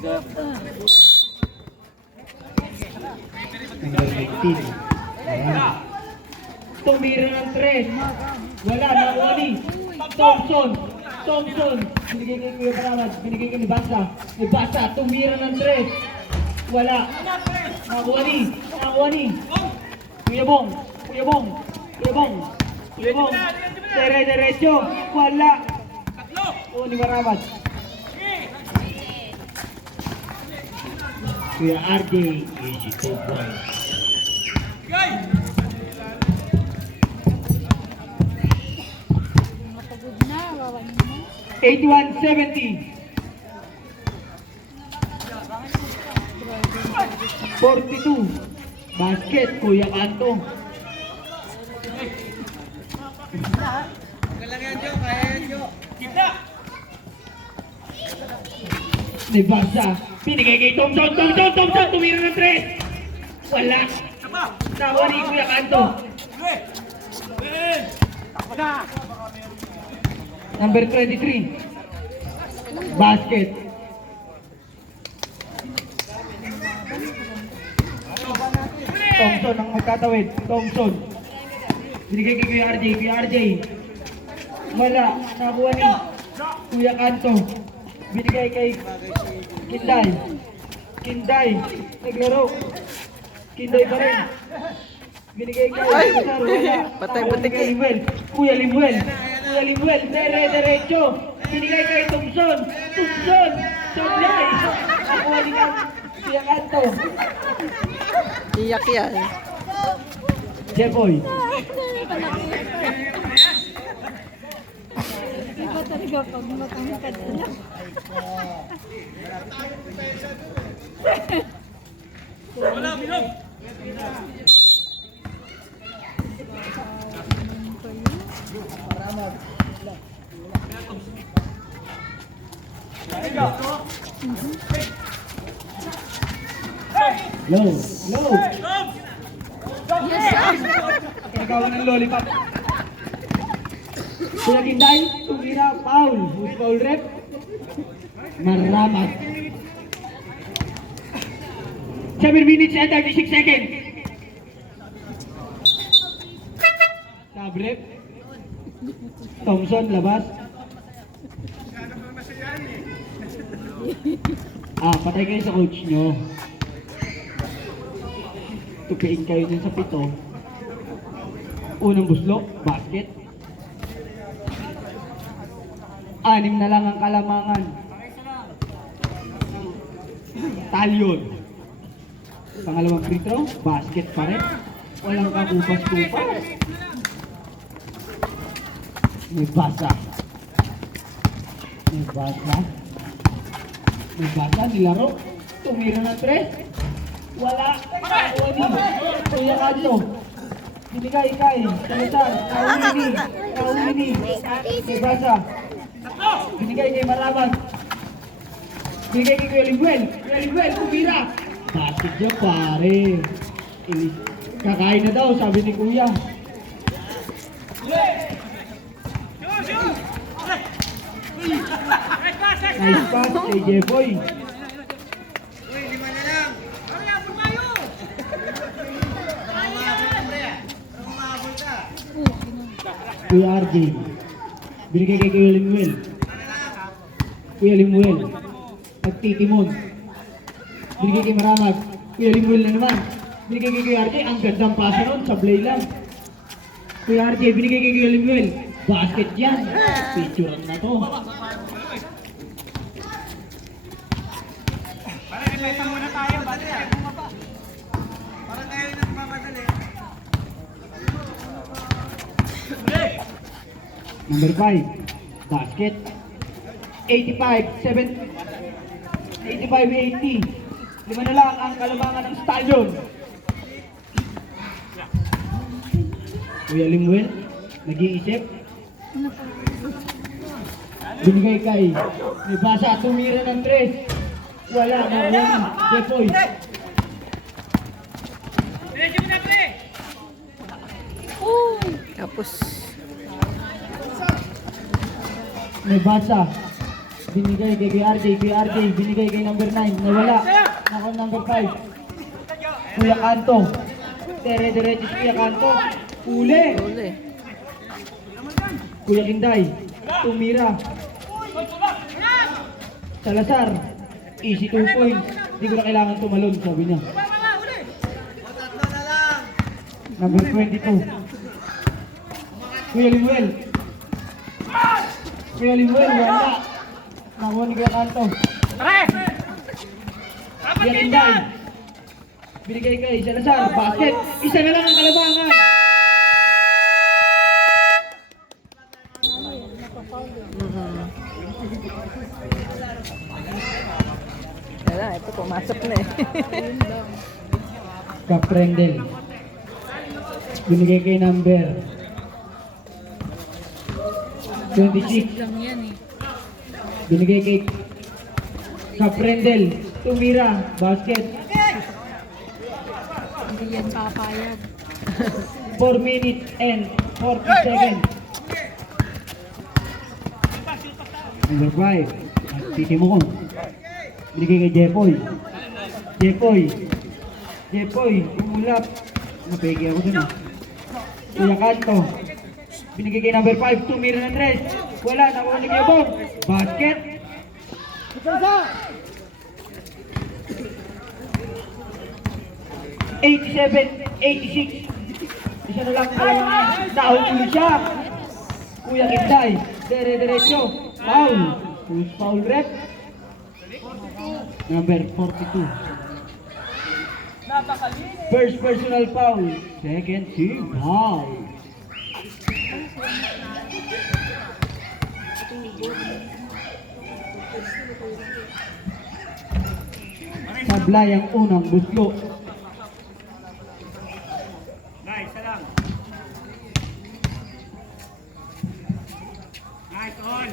Number 19. Tumira ng 3. Wala, nakuha ni Thompson. Binigay kay Kuya Paramad. Binigay kay Nibasa. Tumira ng 3. Wala. Nakuha ni Kuya Bong. Diretso. Wala. O ni Paramad. Kuya RJ. Easy 2 points. 81-70. 42. Basket, Kuya Kanto. Nibasa. Pinigay kay Thompson. Tumira ng 3. Wala. Nakuha ni Kuya Kanto. Number 23. Basket. Thompson ang magkatawid. Binigay kay Kuya RJ. Wala. Nakuha ni Kuya Kanto. Binigay kay Kinday. Naglaro. Kinday pa rin. Binigay kay Cesar. Wala. Patay. Kuya Limuel. Diretso. Binigay kay Thompson. Sablay. Nakuha ni Kuya Kanto. Iyak yan. Jeboy. Iba talaga pag matangkad na. Wala, bilog! Low. Yes, sir. Nagawa ng lollipop. Kuya Kinday, tumira, foul. Who's foul rep? Maramat. 7 minutes and 36 seconds. Sub rep. Thompson, labas. Patay kayo sa coach nyo. Tupiin kayo dun sa 7. Unang buslok, basket. 6 na lang ang kalamangan. Talyon. Pangalawang free throw, basket pa rin. Walang kakupas-kupas. May basa, nilaro. Tumira ng 3. Wala. Kuya Kanto. Binigay kay Cesar. Kahuli ni. May basa. Binigay kay Maraman. Binigay kay Kuya Limuel. Tumira. Basket niya pare. Kakain na daw, sabi ni Kuya. Nice pass kay Jeboy. Kuya RJ. Binigay kay Kuya Limuel. Nagtitimon. Binigay kay Maramag. Kuya Limuel na naman. Binigay kay Kuya RJ. Ang gandang pasa nun. Sablay lang. Kuya RJ. Binigay kay Kuya Limuel. Basket yan. Picturean na to. Repetan muna tayo, bate. Para tayo nang mamadali. Number 5. Basket. 85-80. 5 na lang ang kalamangan ng stallion. Kuya Limuel, nag-iisip. Binigay kay may basa, tumira ng 3. Wala na, Jeboy. Tapos, May basa. Binigay kay Kuya RJ, binigay kay number 9, nawala. Nako number 5. Kuya Kanto. Dire-diretso si Kuya Kanto. Uli. Uli. Kuya Kinday. Tumira. Salazar. Easy 2 points. Hindi ko na kailangan tumalon, sabi niya. Tatlo na lang. Number 22. Kuya Limuel. Kuya Limuel, wala. Nakuha ni Kuya Kanto. Kuya Kinday. Binigay kay Salazar. Basket. Isa na lang ang kalabangan. Wala, ito pumasok na eh. Kaprendel. Binigay kay number 26. Lang yan eh. Binigay kay Kaprendel. Tumira. Basket. Hindi yan papayag. 4 minutes and 40 seconds. Number 5. Titi mo ko. Binigay kay Jepoy. Jepoy. Umulap. Napegi ako dun. Kuya Kanto. Binigay kay number 5. Tumira ng tres. Wala. Nakuha ni Kuya Bob. Basket. 86. Isa na lang kalamangan. Nahuli siya. Kuya Kinday. Dire-diretso. Foul. Who's foul rep? Number 42. First personal foul. Second team foul. Sablay ang unang buslo. Nice, lang. Nice, on.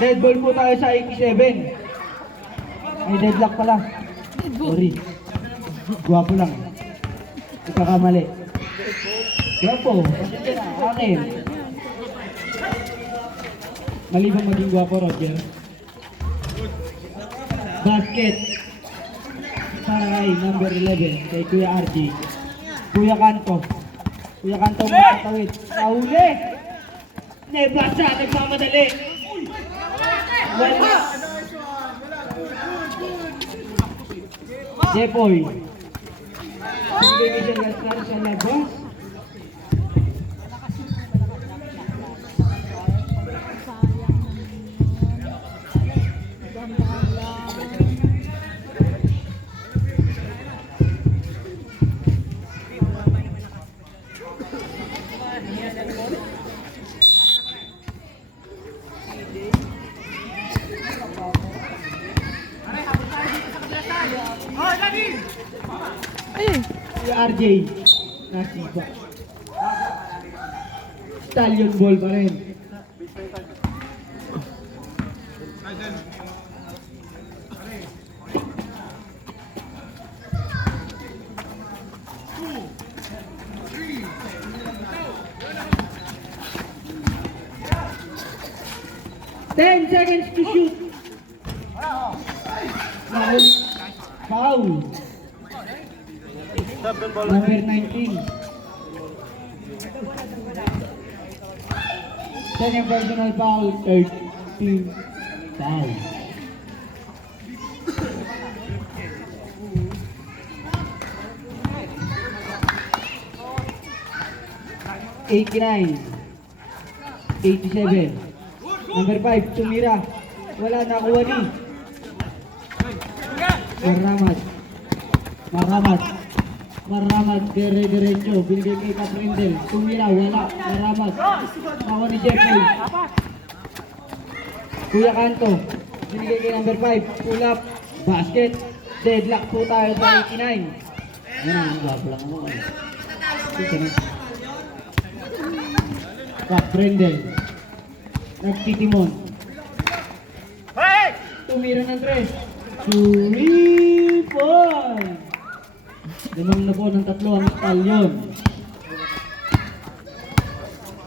Dead ball po tayo sa 87. May deadlock pala. Sorry. Guwapo lang. Ikakamali. Guwapo. Pasensya na. Akin. Mali bang maging guwapo, Roger? Basket. Para kay number 11. Kay Kuya RG. Kuya Kanto. Kuya Kanto matatawid. Nahuli. Nebasa. Nagmamadali. Wala. Jepoy. Sige ni Sir Lascar sa labas. Oh, Dani! Ayun. Si RJ. Nasiba. Stallion ball pa rin. Ten seconds to shoot. Foul. Foul. Number 19. Second personal foul. 13 foul. '89. 87. Number 5, tumira. Wala, nakuha ni. Marramat, dire-diretso. Binigay kay Kaprindel. Tumira, wala. Marramat. Nakuha ni Jeffrey. Kuya Kanto. Binigay kay number 5. Pull up. Basket. Deadlock po tayo sa 89. Ayan, ang gwapo lang ako. Ito na. Kaprindel. Nagtitimon. Tumira ng tres. Tumipon! Limang na po ng tatlo ang stallion.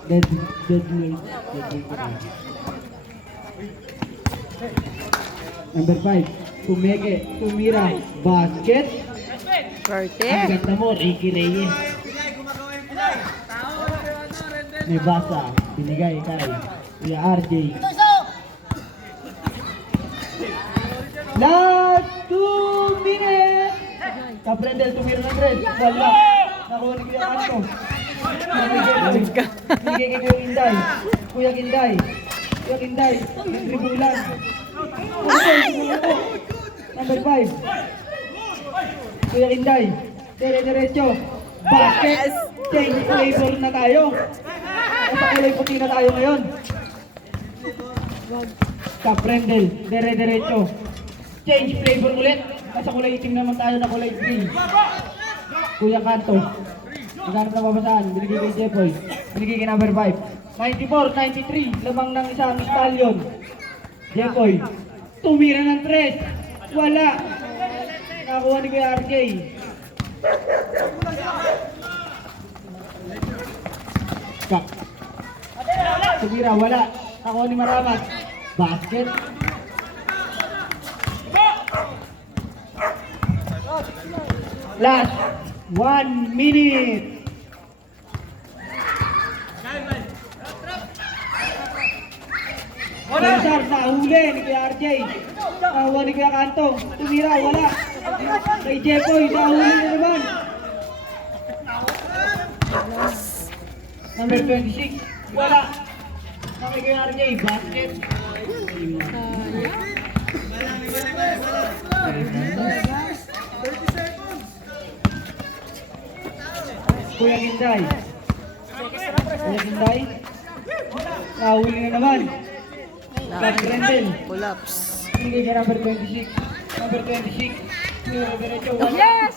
Dead weight. Number 5, Tumeke, tumira, basket. Swerte. Ang ganda mo, Ricky Reyes. Pinay, gumagawa yung pinay. May basa, binigay kay Kuya RJ. Last 2 minutes! Kaprendel, tumira ng red. Wala. Nakuha ni Kuya Anto. Binigay kay Kuya Inday. Kuya Inday. Kuya Inday. Nagtribulan. Number 5. Kuya Inday. Dire-diretso. Basket. Change flavor na tayo. Nasa kulay puti na tayo ngayon. Kaprendel. Dire-diretso. Change flavor ulit. Nasa kulay itim naman tayo na kulay green. Kuya Kanto. Maghanap na babasaan. Binigay kay Jepoy. Binigay kay number 5. 94, 93. Lamang ng isang stallion. Jepoy. Tumira ng 3. Wala. Nakakuha ni Kuya RJ. Kak. Tumira. Wala. Nakakuha ni Maramat. Basket. Last 1 minute. Salazar sa huli ni Kuya RJ. Nakuha ni Kuya Kanto. Tumira, wala. Kay Jepoy, sa huli na naman. Number 26, wala. Kay Kuya RJ, basket. Kuya Ginday. Kuya Ginday. Nahuli na naman. Kaprendel. Pull-ups. Hindi ka number 26. Number 26. Diretso, wala. Yes!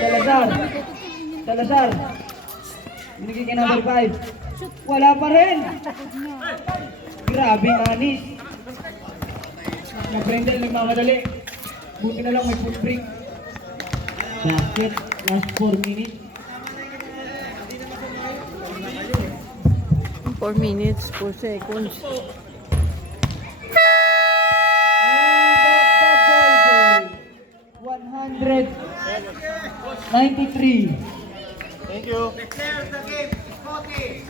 Salazar. Salazar. Binigay ka number 5. Wala pa rin. Grabe ang anis. Kaprendel nagmamadali. Buti na lang may full break. Basket. Last 4 minutes. 4 minutes, 4 seconds. And of the ball game, 193. Declare the game. Scotty.